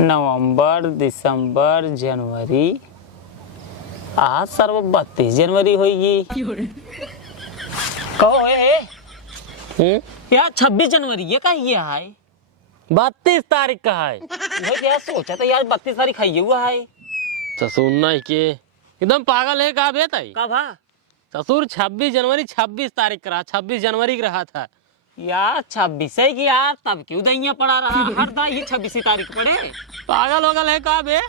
नवंबर, दिसंबर, जनवरी, आज सर्व 32 जनवरी होगी। कहो यार 26 जनवरी ये का ये है 32 तारीख का है। वही क्या सोचा था यार 32 तारीख है हुआ है। ससुर नहीं के एकदम पागल है का बेटा कब है ससुर 26 जनवरी 26 तारीख का रहा 26 जनवरी का रहा था यार 26 है कि यार तब क्यों दैया पड़ा रहा हर दा ये 26 तारीख पड़े। पागल होगल है का बे।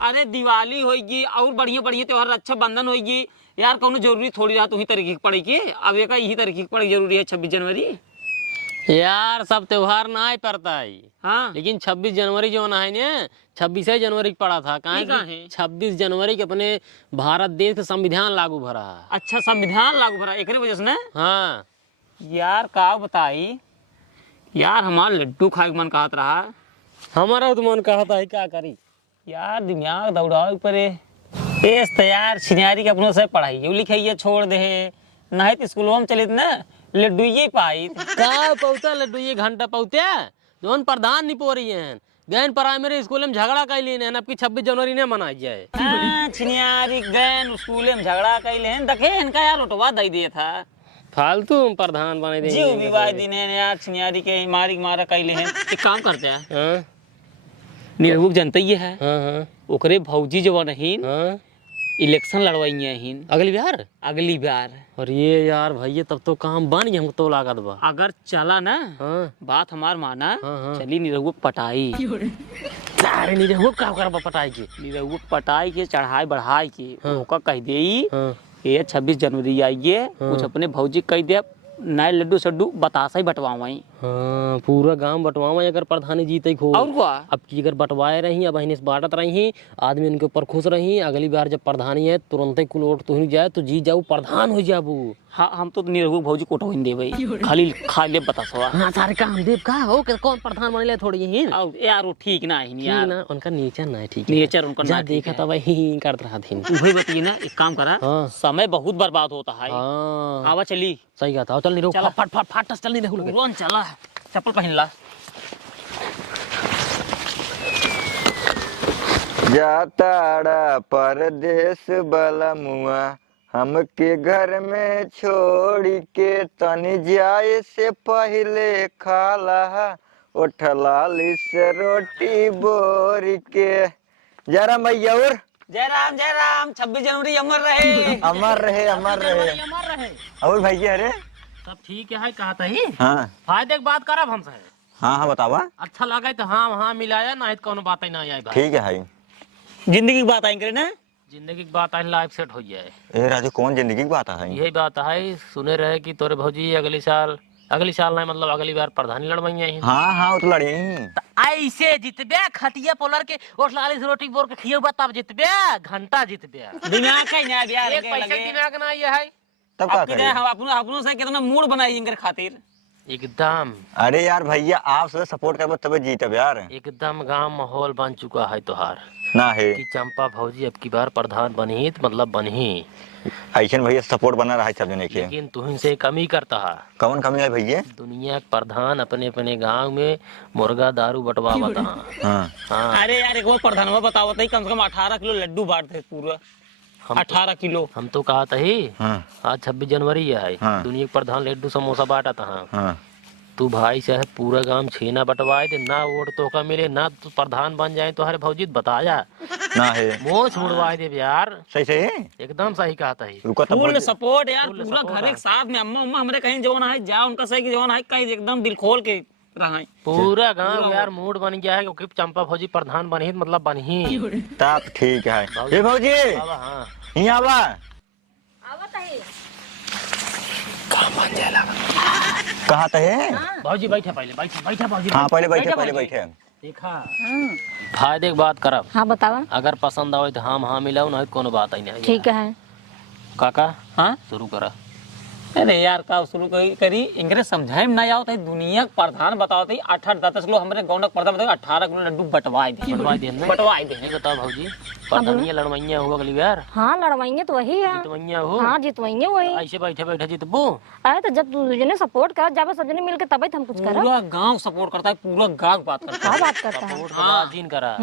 अरे दिवाली होगी और बढ़िया बढ़िया त्योहार रक्षाबंधन होगी यार कोनो जरूरी थोड़ी रहा ही तारीख पड़ेगी अब एक यही तारीख पड़े जरूरी है 26 जनवरी। यार सब त्योहार ना ही पड़ता है हाँ लेकिन 26 जनवरी जो ना है ना 26 जनवरी को पड़ा था ठीक कहाँ है 26 जनवरी के अपने भारत देश का संविधान लागू भरा। अच्छा संविधान लागू भरा एक वजह से ना। हाँ यार का बताई यार हमारा लड्डू खाए के मन कहत रहा। हमारा तो मन कहता है क्या करी यार दिमाग दौड़ाओ पर यार छिनारी के अपनों से पढ़ाई लिखाइए छोड़ दे नहीं तो स्कूलों में चले ना लड्डू ये पाई का पौता लड्डू ये घंटा पौते जोन प्रधान नहीं पो रही है गैन प्राइमरी स्कूल में झगड़ा कर लिए अब की 26 जनवरी ने मनाई जाए। छिनारी गैन स्कूल में झगड़ा कर ले देखे इनका यार लुटवा दे दिया था फालतू प्रधान बने दे जीव विवाह दिन है यार छिनारी के मारी मारा कर ले एक काम करते हैं निरहुक जनता ही है ओकरे भौजी जो नहीं इलेक्शन लड़वाई है अगली बार और ये यार भैया तब तो काम बन गया हमको तो लागत बा अगर चला ना बात हमार माना चली निरहुक पटाई सारे निरहुक का कर पटाई के निरहुक पटाई के चढ़ाई बढ़ाई के ओका कह दे ये 26 जनवरी आइए कुछ अपने भौजी कह दे नए लड्डू सड्डू बतासा ही बटवाई। हाँ पूरा गांव बटवावा अगर प्रधानी जीते हो और क्या अब की अगर बटवाए रही अब अहिने से बांटत रही आदमी उनके ऊपर खुश रही अगली बार जब प्रधानी है तुरंत ही कुल वोट तो ही जाए तो जी जाऊ प्रधान हो जाबू। हाँ हम तो निरहुक भौजी कोटो ही दे भाई खाली खा ले बतासा हाँ सारे काम देव का हो कौन प्रधान बने ले थोड़ी ही यार वो ठीक ना है यार ना उनका नेचर ना ठीक नेचर उनका ना देखा तब वही करत रहा थी वही बताइए ना एक काम करा समय बहुत बर्बाद होता है आवा चली सही कहता चल नहीं फट फट फट चल नहीं देखो चला चप्पल पहन ला जाताड़ा परदेश बलमुआ हमके घर में छोड़ के तनी जाए से पहले खाला उठलाली से रोटी बोर के। जयराम भैया और जयराम 26 जनवरी अमर रहे अमर रहे अमर रहे और भैया अरे सब ठीक है कहता ही हाँ फायदे की बात करब हमसे हाँ हाँ बतावा अच्छा लगा तो हाँ मिलाया ना कौन बात ना आई ठीक है जिंदगी की बात आएंगे ना जिंदगी की बात आई लाइफ सेट हो जाए। ए राजू कौन जिंदगी की बात है यही बात है सुने रहे कि तोरे भौजी अगली साल नहीं मतलब अगली बार प्रधानी लड़वाई है। हाँ वो तो लड़ी ऐसे जितबे खटिया पोलर के और लाली से रोटी बोर के खियो तब जितबे घंटा जितबे दिमाग का ना यार एक पैसे दिमाग ना ये है तब का करे अपनों से कितना मूड बनाई इनके खातिर एकदम। अरे यार भैया आप से सपोर्ट करबो तबे जीतब यार एकदम गांव माहौल बन चुका है तोहार ना है कि चंपा भौजी अब की बार प्रधान बनी तो मतलब बनी ऐसे भैया सपोर्ट बना रहा है सब जने के लेकिन तुम से कमी करता है कौन कमी है भैया दुनिया के प्रधान अपने अपने गांव में मुर्गा दारू बंटवावता हाँ अरे यार एक प्रधान बतावत है कम से कम 18 किलो लड्डू बांटते पूरा 18 किलो हम तो कहा था ही हाँ 26 जनवरी है दुनिया के प्रधान लड्डू समोसा बांटा था तू भाई चाहे पूरा गांव छेना बंटवाए थे ना वोट तो का मिले ना तू प्रधान बन जाए तो हरे भौजी बताया ना है मोच मुड़वाए दे यार सही सही एकदम सही कहता है फुल सपोर्ट यार पूरा घर एक साथ में अम्मा हमारे कहीं जवान है जा उनका सही जवान है कहीं एकदम दिल खोल के रहा पूरा गांव यार मूड बन गया है क्योंकि चंपा भौजी प्रधान बनी मतलब बनी तब ठीक है ये भौजी हाँ यहाँ आवा काम बन जाएगा कहा था भौजी बैठे बैठे भौजी हाँ पहले बैठे देखा फायदे की बात करब हाँ बतावा अगर पसंद आवे तो हाँ मिलाओ नहीं कोनो बात ही नहीं ठीक है काका हाँ शुरू करा अरे यार का शुरू करी इंग्रेज समझाए ना आओ तो दुनिया का प्रधान बताओ तो 8-10 किलो हमारे गाँव का प्रधान बताओ 18 किलो लड्डू बंटवाए दे बंटवाए दे। बताओ भाजी प्रधानिया लड़वाइया हो अगली बार। हाँ लड़वाएंगे तो वही है। जितवैया हो। हाँ जितवाएंगे वही। ऐसे बैठे बैठे जितबो। अरे तो जब तुझे सपोर्ट कर जब सब जने मिलकर तभी हम कुछ करा। पूरा गांव सपोर्ट करता है, पूरा गांव बात करता है। क्या बात करता है। हाँ जीन करा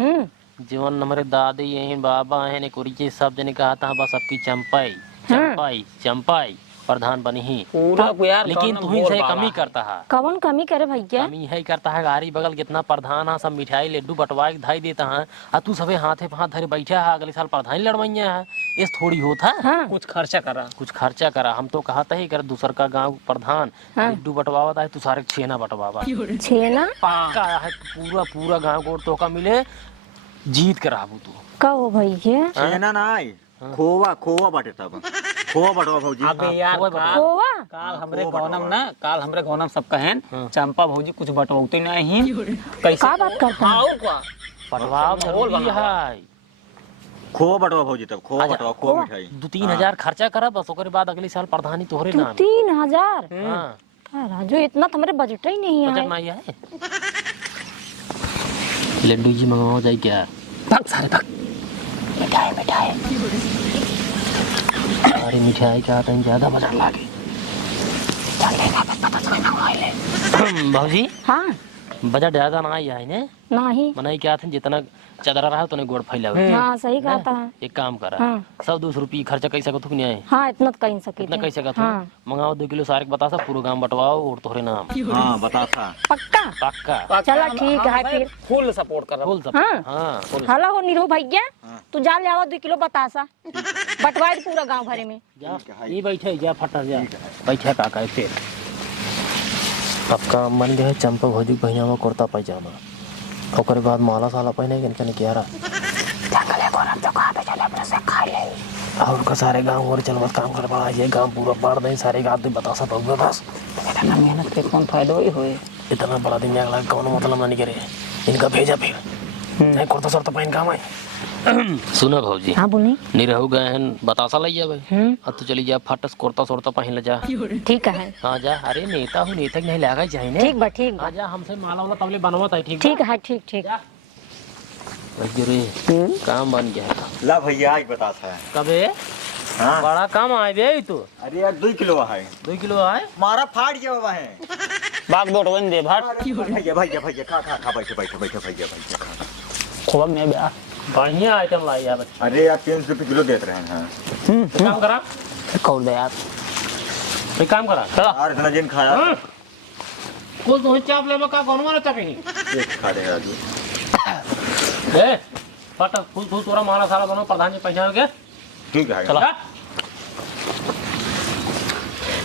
जीवन हमारे दादी यही बाबा है ने कुरिचे सब जने कहा था बस सबकी चंपाई चंपाई चंपाई प्रधान बनी ही पूरा यार। लेकिन तू ही से कमी करता है। कौन कमी करे भैया। कमी है करता है गाड़ी बगल कितना प्रधान है सब मिठाई लड्डू बटवाए धाई देता है और तू सबे हाथे हाथ धरे बैठा है अगले साल प्रधान लड़वाइया है इस थोड़ी होता है। हाँ। कुछ खर्चा करा कुछ खर्चा करा हम तो कहता ही कर दूसर का गांव प्रधान लड्डू बटवावा है तू सारे छेना बटवावा छेना पक्का है पूरा पूरा गांव को तो का मिले जीत कर आबू तू कहो भैया। छेना ना आई खोवा खोवा बाटे तब खोवा बटवा भौजी। अबे यार खोवा काल हमरे गौनम ना काल हमरे गौनम सब कहेन चंपा भौजी कुछ बटवाते नहीं कैसे का बात करता है। आओ का पटवाव जरूरी है। खोवा बटवा भौजी तब खोवा बटवा खोवा मिठाई 2-3 हजार खर्चा करा बस ओकरे बाद अगले साल प्रधानी तोहरे नाम। 3000 हाँ राजू इतना तो हमारे बजट ही नहीं है। बजट नहीं है। लड्डू जी मंगवाओ जाए क्या भाग सारे भाग मिठाई मिठाई अरे मिठाई का टाइम ज्यादा बजट लागे भाजी। हाँ बजट ज्यादा ना आई है ने नहीं मनाई क्या था जितना चदरा रहा तो गोड़ फैला हाँ सही कहता है। एक काम करा हाँ। 100-200 रुपये खर्चा कैसे सकत नहीं आए। हाँ इतना तो कहीं सके इतना कैसे सकत हाँ। मंगाओ 2 किलो सारे बता सा पूरा गांव बटवाओ और तोहरे नाम। हाँ बता था पक्का पक्का चलो ठीक है फिर फुल सपोर्ट कर बोल सब। हाँ। हाँ हेलो नीरू भैया तू जा ले आओ 2 किलो बतासा बटवाए पूरा गांव भरे में। जा ये बैठे जा फटा जा बैठे काका फिर पक्का मन गए चंपा भौजी पहनावा कुर्ता पैजामा ओकर बाद माला साला पहने के क्या रहा जंगल को रख चुका पे चले अपने से खा ले और का सारे गांव और चल बस काम कर पड़ा ये गांव पूरा बाढ़ दे सारे गांव बता सा पग बस इतना मेहनत पे कौन फायदा ही होए। इतना बड़ा दिन में अगला कौन मतलब नहीं करे इनका भेजा फिर नहीं कुर्ता सरता पहन काम है। सुना भौजी हाँ बोली नहीं रहू गए हैं बतासा लई जाबे अब तो चली जा फटस कुर्ता सोरता पहन ले जा। ठीक है हाँ जा अरे नेता हूँ नेता नहीं लगा चाहिए ने ठीक बा ठीक बा। हाँ जा हमसे माला वाला तबले बनवाता है ठीक है ठीक ठीक रे काम बन गया ला भैया आज बता था कबे हाँ बड़ा काम आए बे तू अरे यार 2 किलो है 2 किलो आए मारा फाड़ गया बाबा है भाग दौड़ वन दे भाग भैया भैया भैया खा बैठे बैठे बैठे भैया भैया खा खोब में बे बढ़िया आइटम लाई यार। अरे यार 300 रुपये किलो देते रहे हैं। काम करा कौन दे यार एक काम करा यार इतना जिन खाया कुल तो चाप ले का कौन वाला चाप ही एक खा रहे राजू ए फट फूल फूल तोरा माला साला बनो प्रधान जी पहचान के ठीक है चला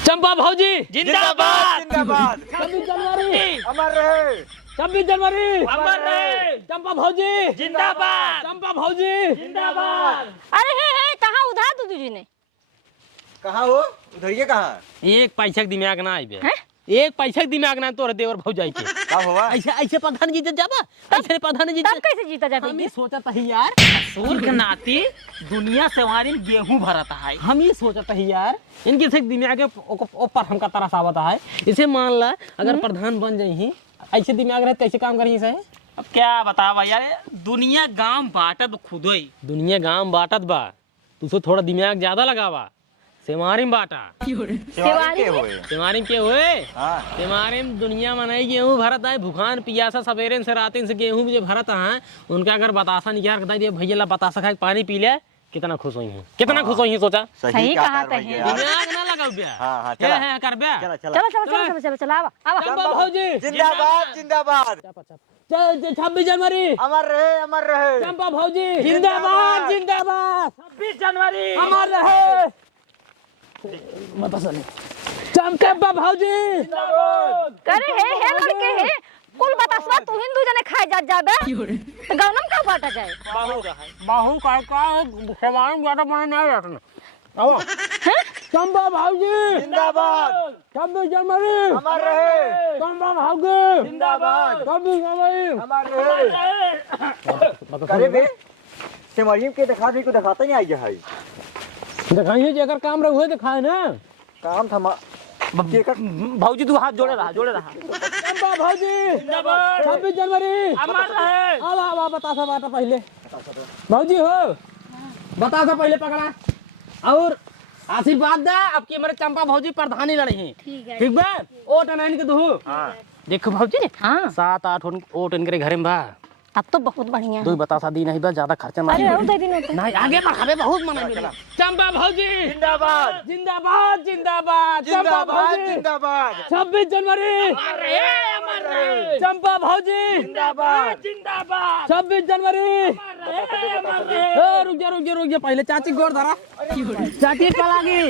चंपा भौजी जिंदाबाद जिंदाबाद 26 जनवरी अमर रहे 26 जनवरी अमर रहे चंपा भौजी जिंदाबाद चंपा भौजी जिंदाबाद। अरे हे कहाँ उधार तू तुझी ने कहाँ हो उधर ये कहाँ एक पैसा के दिमाग ना आइबे एक पैसा के दिमाग ना तोर देवर भौजाई के का हुआ ऐसे ऐसे प्रधान जी जाबा ऐसे प्रधान जी तब कैसे जीता जाता हम है। ये सोचता है यार सूर के नाते दुनिया से हमारी गेहूं भरता है। हम ये सोचता है यार इनके से दिमाग के ऊपर हमका तरस आवता है इसे मान ला अगर प्रधान बन जाई ऐसे दिमाग रहते ऐसे काम करी से अब क्या बतावा यार दुनिया गांव बाटत खुद ही दुनिया गांव बाटत बा तू थोड़ा दिमाग ज्यादा लगावा सेमारी में बाटा सेवारी के हुए सेमारी के हुए हाँ सेमारी में दुनिया मनाई गेहूं भरत है भूखान पियासा सवेरे से रात से गेहूं जो भरत है उनका अगर बतासा निकाल कर भैया ला बतासा खा पानी पी ले कितना खुश हुई है कितना खुश हुई है सोचा सही कहा था है। दिमाग ना लगाओ बे हाँ हाँ क्या चला है कर बे चला चला चलो चलो चलो चलो चलो आवा आवा चंपा भौजी जिंदाबाद जिंदाबाद 26 जनवरी अमर रहे चंपा भौजी जिंदाबाद जिंदाबाद 26 जनवरी अमर रहे चंपा भौजी करे हे लड़के हे कुल बतासवा तू हिंदू जने खाए जाबे तो गौनम का बाटा जाए बाहू का सेवान ज्यादा बना नहीं रखना आओ चंपा भौजी जिंदाबाद 26 जनवरी अमर रहे चंपा भौजी जिंदाबाद 26 जनवरी अमर रहे करे बे सेमरियम के दिखा दे को दिखाता नहीं आई है दिखाइए जे अगर काम रहुए दिखाए ना काम था भाऊजी तू हाथ जोड़े रहा चंपा भौजी 26 जनवरी अमर रहे। अब बतासा बाटा पहले भौजी हो बतासा पहले पकड़ा और आशीर्वाद दे। अब की हमारे चंपा भौजी प्रधानी लड़ी ठीक बा। ओट नाइन के दू देखो भौजी हाँ 7-8 ओट इनके घर में बा। अब तो बहुत बढ़िया दो बतासा दी नहीं बा ज्यादा खर्चा अरे नहीं और दे दिन होते नहीं आगे बढ़ावे बहुत मना मिला। चंपा भौजी जिंदाबाद जिंदाबाद जिंदाबाद चंपा भौजी जिंदाबाद 26 जनवरी चंपा भौजी जिंदाबाद 26 जनवरी रुक जा पहले चाची गोर धरा चाची पलागी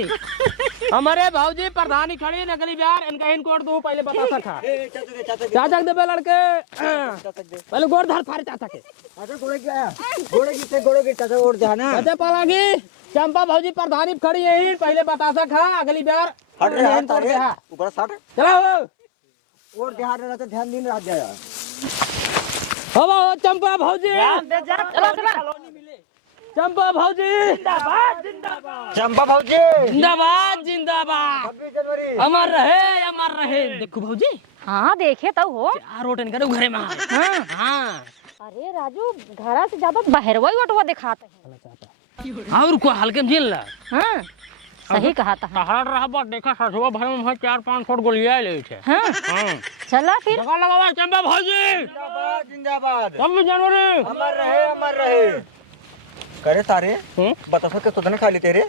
हमारे भौजी प्रधानी खड़ी नकली बिहार इनका इन कोड दो पहले बता सका चाचा दे लड़के पहले गोर धर सारे चाचा के घोड़े की चाचा और जाना चाचा पलागी चंपा भौजी प्रधानी खड़ी है पहले बता सका अगली बार हट रहा तारे ऊपर साथ चलो और ध्यान रहना तो ध्यान दिन रह जाएगा। हो चंपा भौजी चलो चलो चंपा भौजी चंपा भौजी जिंदाबाद जिंदाबाद 26 जनवरी अमर रहे देखो भौजी हाँ देखे तो हो 4 वोट इनका घरे में हाँ हाँ अरे राजू घरा से ज्यादा बहरवा ही वटवा दिखाते हैं और को हल्के में झील हाँ सही कहा था हर रहा बात देखा ससुआ भाई में 4-5 फुट गोलियां ले थे हाँ हां चला फिर लगा लगा चंपा भौजी जिंदाबाद जिंदाबाद 26 जनवरी अमर रहे करे तारे बता सके तो खा लेते रे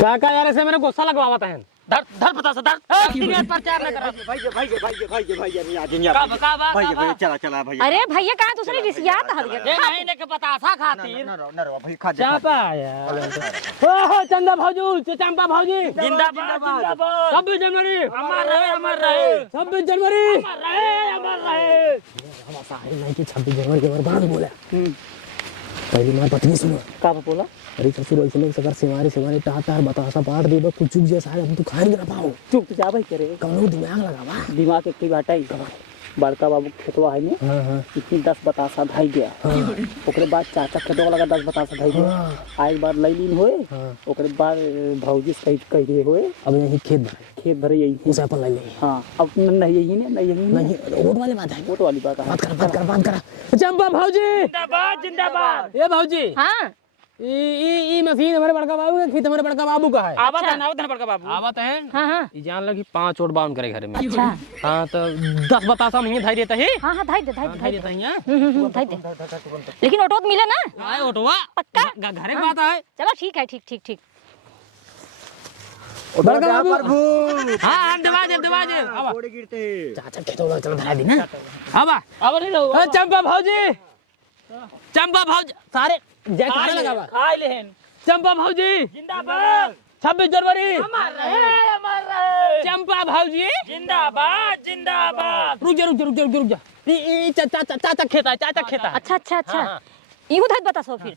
काका यार से मैंने गुस्सा लगवाता है धर बता सा धर प्रचार न कर भाई चला भाई अरे भैया कहा दूसरी रिसियात हद गया ये नहीं लेके बतासा खातिर न भाई खा जा चापा यार ओहो चंदा भौजी चंपा भौजी जिंदाबाद 26 जनवरी अमर रहे 26 जनवरी अमर रहे हम सारे नहीं कि 26 जनवरी के बाद बोला पहली मार पत्नी सुनो का बोला अरे ससुर ऐसे लोग सकर सेवारी टाटार बतासा पाट दे कुछ चुक जैसा हम तो खाएंगे ना पाओ चुप जा भाई करे कौनो दिमाग लगावा दिमाग एक बाटा ही बड़का बाबू खेतवा है ने हां इतनी 10 बतासा धाई गया ओकरे बाद चाचा खेतवा लगा 10 बतासा धाई गया आए बार लैलीन होए ओकरे बाद भौजी कह दे होए अब यही खेत भरे यही उसे अपन ले ले हां अब नहीं यही नहीं वोट वाली बात है वोट वाली बात है बात कर चंपा भौजी जिंदाबाद ये भौजी हाँ ई मशीन हमारे बड़का बाबू का खेत हमारे बड़का बाबू का है आवत है बड़का बाबू आवत है हाँ हाँ ई जान लगी 5 वोट बाउंड करे घर में अच्छा हां तो 10 बतासा में धाई देता है हाँ हाँ धाई दे धाई देता है धाई दे लेकिन ऑटो मिले ना आए ऑटोवा पक्का घरे में बात है चलो ठीक है ठीक बड़का बाबू प्रभु हां दबा दे अब घोड़े गिरते हैं चाचा खेतों चल धरा दी ना अब नहीं लो चंपा भौजी सारे जयकारे लगावा खाई लेहन चंपा भौजी जिंदाबाद 26 जनवरी अमर रहे चंपा भौजी जिंदाबाद रुक जा ई चाचा खेता है अच्छा इहो धाई बता सो फिर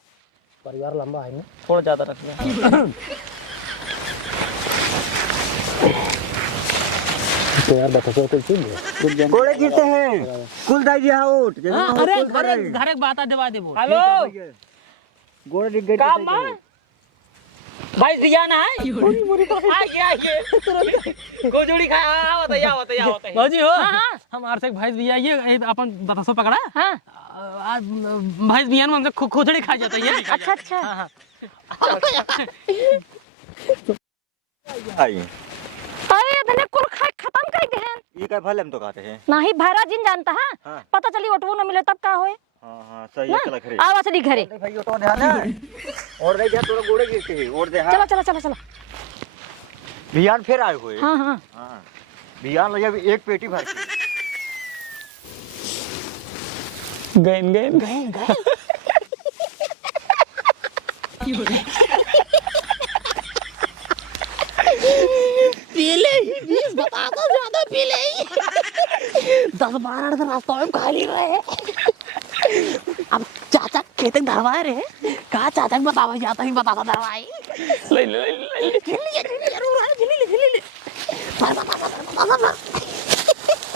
परिवार लंबा है ना थोड़ा ज्यादा रख ले तो यार बता सो कुछ नहीं घोड़े गिरते हैं कुल दाई दिया उठ अरे घर एक बात दबा दे बोल हेलो घोड़े गिर गए काम भाई दिया ना है आ गया ये तुरंत गोजोड़ी खा आवत है भौजी हो हम आर से भाई दिया ये अपन बता सो पकड़ा हाँ आज भाई दिया ना हमसे खोजड़ी खा जाता है अच्छा आई अरे इतने कुल खाए खत्म कर दे ये क्या फल हम तो खाते हैं नहीं भैरा जिन जानता है हाँ। पता चली ऑटो न मिले तब का होए हां सही है चला खरे आवा चली घरे भाई ऑटो ध्यान है और दे जा तोरा घोड़े गिरते हैं और दे चलो बियान फिर आए हुए हाँ हां बियान लगे अभी एक पेटी भर गए पीले ही 20 बता दो ज्यादा पीले ही 10-12 तो रास्ता में खा ली रहे अब चाचा खेते धरवा रहे कहा चाचा को बतावा जाता ही बताता धरवाई ले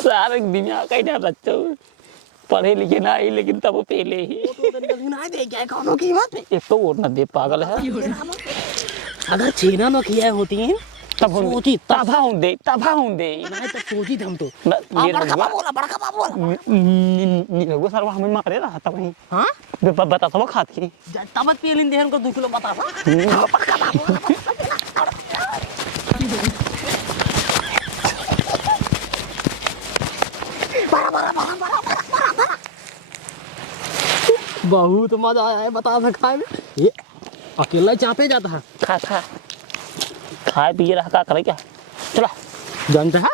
सारे दुनिया का इधर बच्चों पढ़े लिखे ना ही लेकिन तब वो पहले ही ना दे क्या कौनों की बात एक तो वोट ना दे पागल है अगर छीना न किया होती हैं तब हों सोची तब तब हों दे नहीं तो सोची थी हम तो नीरहुआ बड़का बाप बोला नीरहुआ सरवा हमें मारे रहा था वहीं हाँ बता था वो खात की तबत पी लेंदे हमको 2 किलो बता था बहुत मजा आया है बता था खाए में ये अकेला ही चापे जाता है खा खाए पिए रहा का करे क्या चला जानता है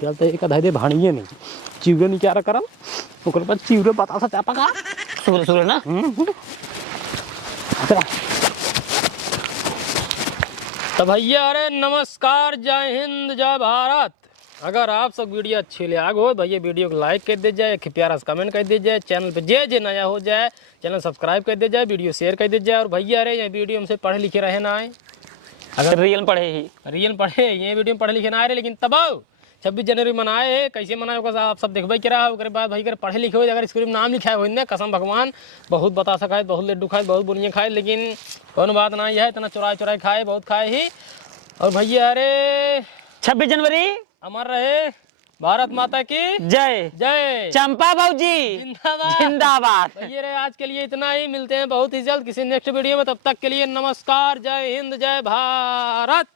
चलते एक आधा दे भाणिए नहीं चिवरे नहीं क्या करम ओकर बाद चिवरे बता था चापा का सुरे ना चला तो भैया अरे नमस्कार, जय हिंद, जय भारत। अगर आप सब वीडियो अच्छी लगे हो भैया वीडियो को लाइक कर दे जाए, एक प्यारा सा कमेंट कर दे जाए, चैनल पे जे नया हो जाए चैनल सब्सक्राइब कर दे जाए, वीडियो शेयर कर दे जाए। और भैया अरे ये वीडियो हमसे पढ़े लिखे रहे ना आए, अगर रियल पढ़े ही रियल पढ़े ये वीडियो में पढ़े लिखे ना आ रहे, लेकिन तब 26 जनवरी मनाए कैसे मनाए होगा आप सब देखबे क्या रहा। उसके बाद भाई अगर पढ़े लिखे हो अगर स्कूल में नाम लिखाए हो इनने कसम भगवान बहुत बता सका है, बहुत लड्डू खाए, बहुत बुनिया खाए, लेकिन कौन बात ना यह है इतना चुराए खाए बहुत खाए ही। और भैया अरे 26 जनवरी अमर रहे भारत माता की जय जय, चंपा भाऊजी जिंदाबाद जिंदाबाद। भैया रे आज के लिए इतना ही, मिलते हैं बहुत ही जल्द किसी नेक्स्ट वीडियो में, तब तक के लिए नमस्कार, जय हिंद, जय भारत।